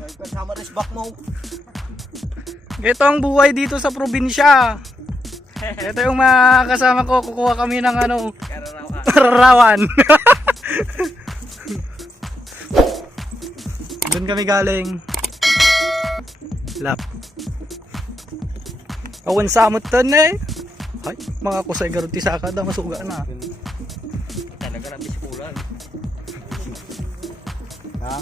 Kasama rin back mo. Ito ang buhay dito sa probinsya. Ito yung mga kasama ko, kukuha kami ng ano, kararawan. Doon kami galing. Lap. Awan samot ton eh. Ay, mga kusay garuti sa kada masuga na. Talaga na biskulan. Ha?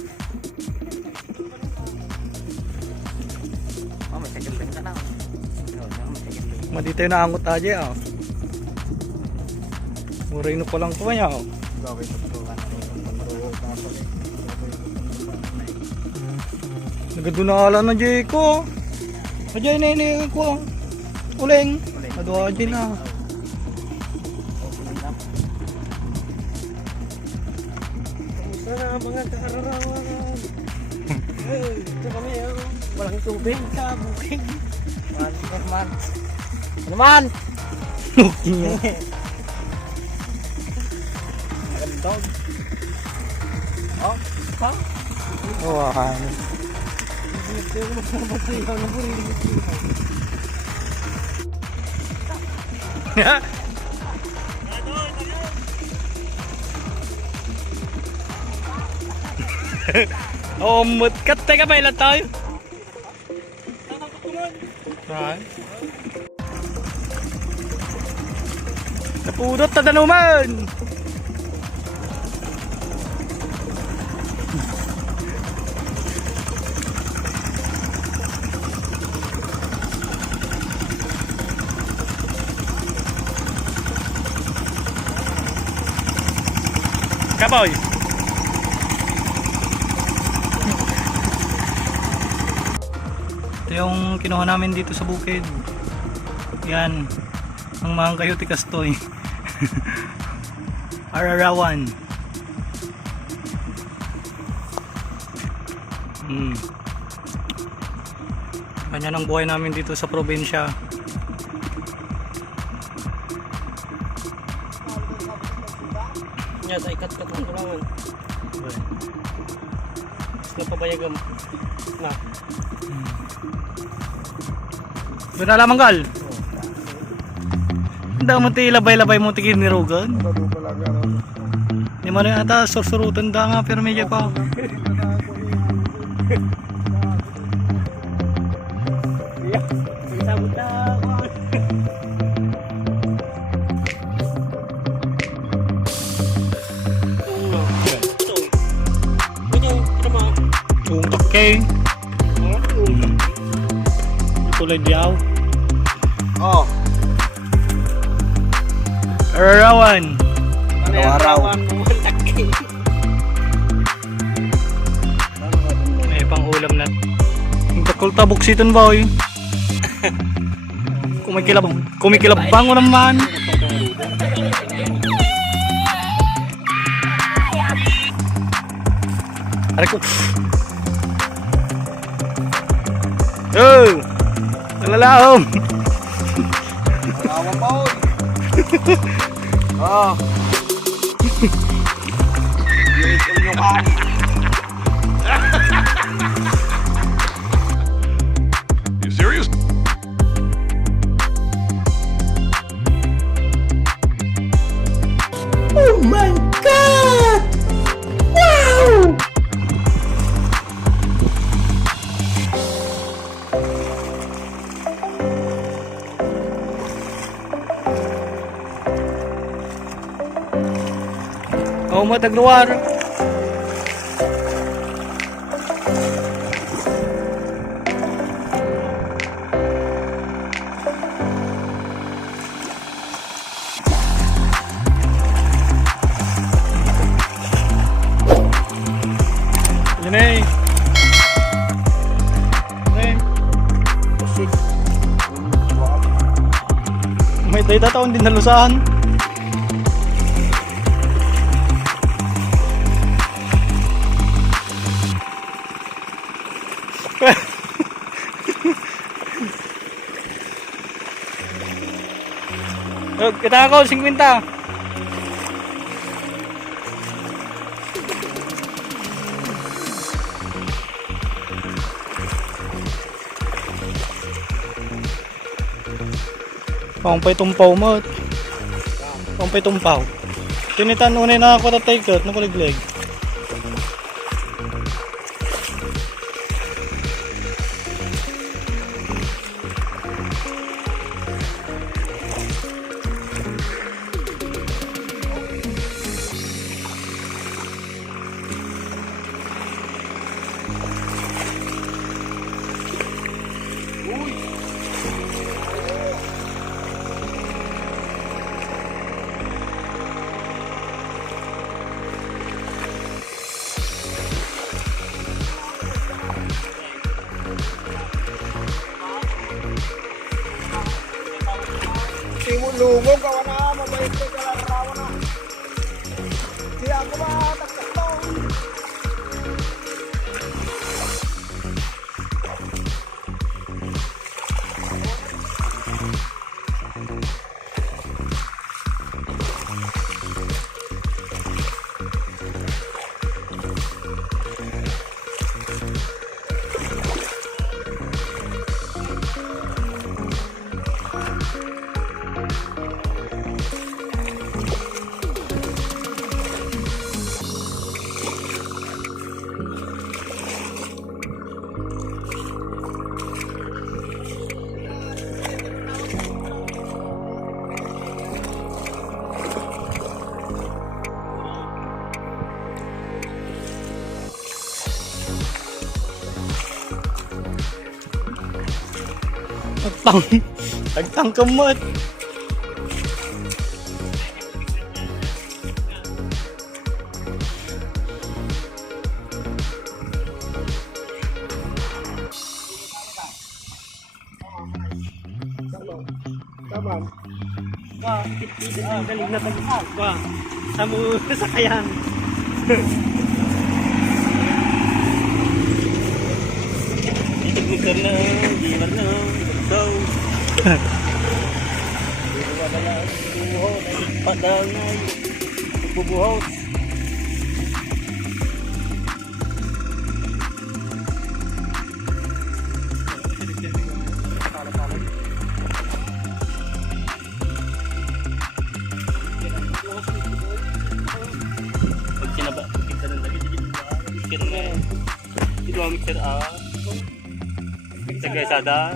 Oh, may sakit lang ka na. Madito yung naangot aja ah. Muray no pa lang po niya oh. Gawin ito ito. Nagadunala na jay ko. Ajay na ini ko. Uling. Adwa din na. Kamusta na mga kararawan? Ito kami walang tubig sa bukid. Man. Naman! Looking niya. Gandog. Oh, ha? Wahan. Ito yung magpapatay ako na burilig. Oh, mutkat. Teka pa, ilan tayo? Right. Napudot na danuman! Kaboy! Ito yung kinuha namin dito sa bukid. Yan. Ang mga kayote kastoy. Ararawan. Kanya ng buhay namin dito sa probinsya. Yan, sa ikat-kat ng kulangan. Napabayagam. Na. Doon na lamang gal. Hindi mo labay-labay mo tigil ni Rogan. Di mo rin ata sursurutan da nga pero medyo pa. Sabot na ako. Okay. Tulad diyaw. Oh. Ararawan. Arawan mo laki. May pang ulam na. Ang takol tabok siton boy. Kumikilabang mo naman. Aray ko. Oh! Nalalaom! Arawan po. Oh. Ito yung hari. You serious? Oh my God! Wow! Oh, matagluwar. Yun eh. May data taon din nalusahan. Kita ako 50. Pampay tumpaw mo. Pampay tumpaw. Tinitan unay na ako tatay ko. Nakuliglig. Lungog ka na, mabait ka lang rawa na. Di ako matakot to. Tagtang kamot. Taman. Galing na pag-isip. Samu sa kayan. Itignikan na, giwan na, daw. Padangay, bubuhos. Pag kinaba, kita ng lagi, kita na. Ito ang mixer sa gaisada.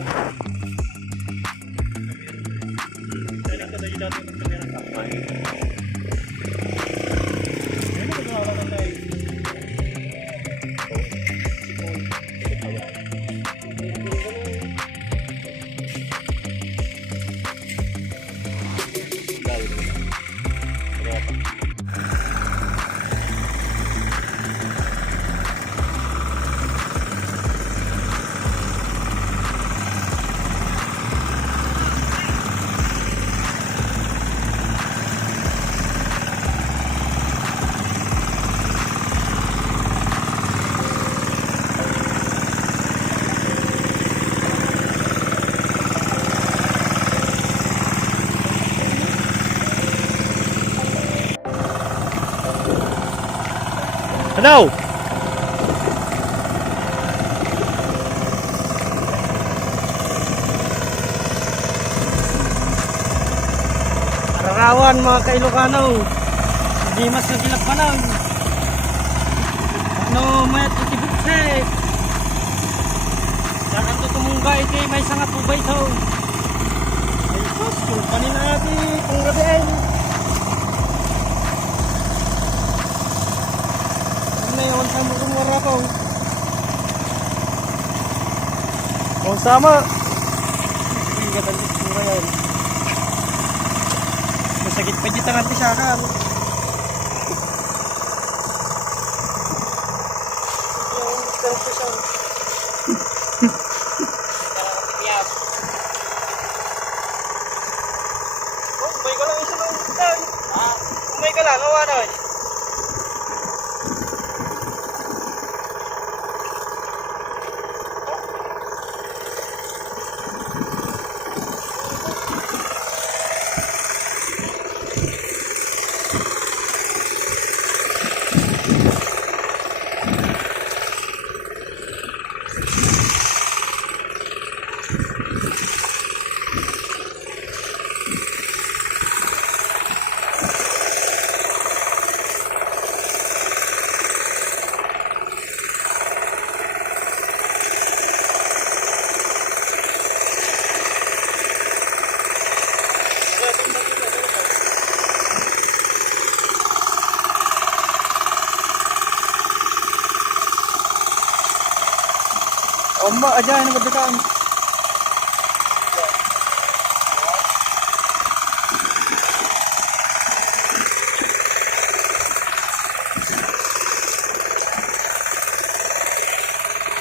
Ano? Ararawan mga Kailocano. Hindi mas nagilap pa lang. Ano mayat itibukse. Saan ito tumungga iti may sanga tubay ito. Ay sus, kung kanina natin kung gabiin. Ngayon sa murumura ko. Kung sama. Hindi ka talit mura yan. Masakit pa dito ang tisakar. Yung tisakar. Oh, umay ka lang isa lang. Umay ka lang, awa na. Omba, aja, ano ba dito?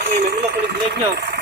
May makulit-leg niya.